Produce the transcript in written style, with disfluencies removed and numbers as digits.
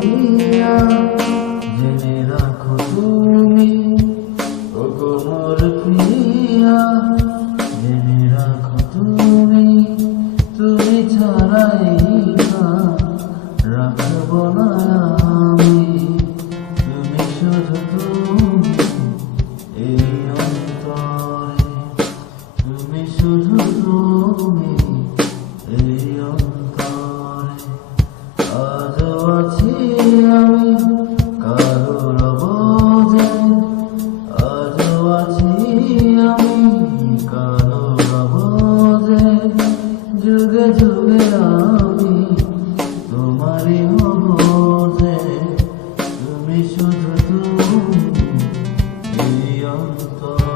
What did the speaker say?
দিয়া জেনে রাখো তুমি, ওগো মোর প্রিয়া জেনে রাখো তুমি, তুমি ছাড়াই না রাখব না আমি, তুমি শুধু তুমি এই অন্তরে, তুমি শুধু তুমি এই অন্তরে। আজও আছি আমি কারোর বোঝে, আজও আছি আমি কারোর বোঝে, যুগে যুগে আমি তোমারই হব যে, তুমি শুধু তুমি এই অন্তরে।